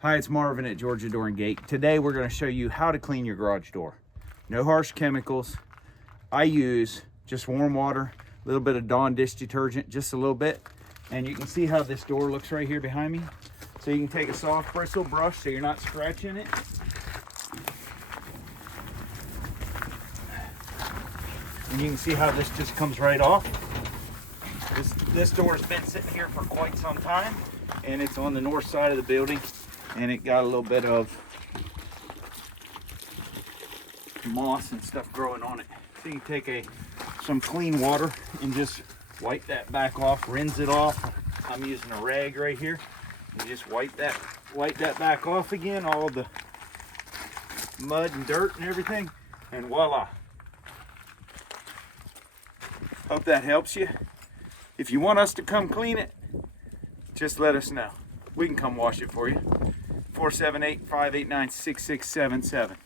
Hi, it's Marvin at Georgia Door and Gate. Today we're going to show you how to clean your garage door. No harsh chemicals. I use just warm water, a little bit of Dawn dish detergent, just a little bit. And you can see how this door looks right here behind me. So you can take a soft bristle brush so you're not scratching it. And you can see how this just comes right off. This door has been sitting here for quite some time, and it's on the north side of the building, and it got a little bit of moss and stuff growing on it. So you can take some clean water and just wipe that back off, rinse it off. I'm using a rag right here. You just wipe that back off again, all the mud and dirt and everything, and voila. Hope that helps you. If you want us to come clean it, just let us know. We can come wash it for you. 478-589-6677.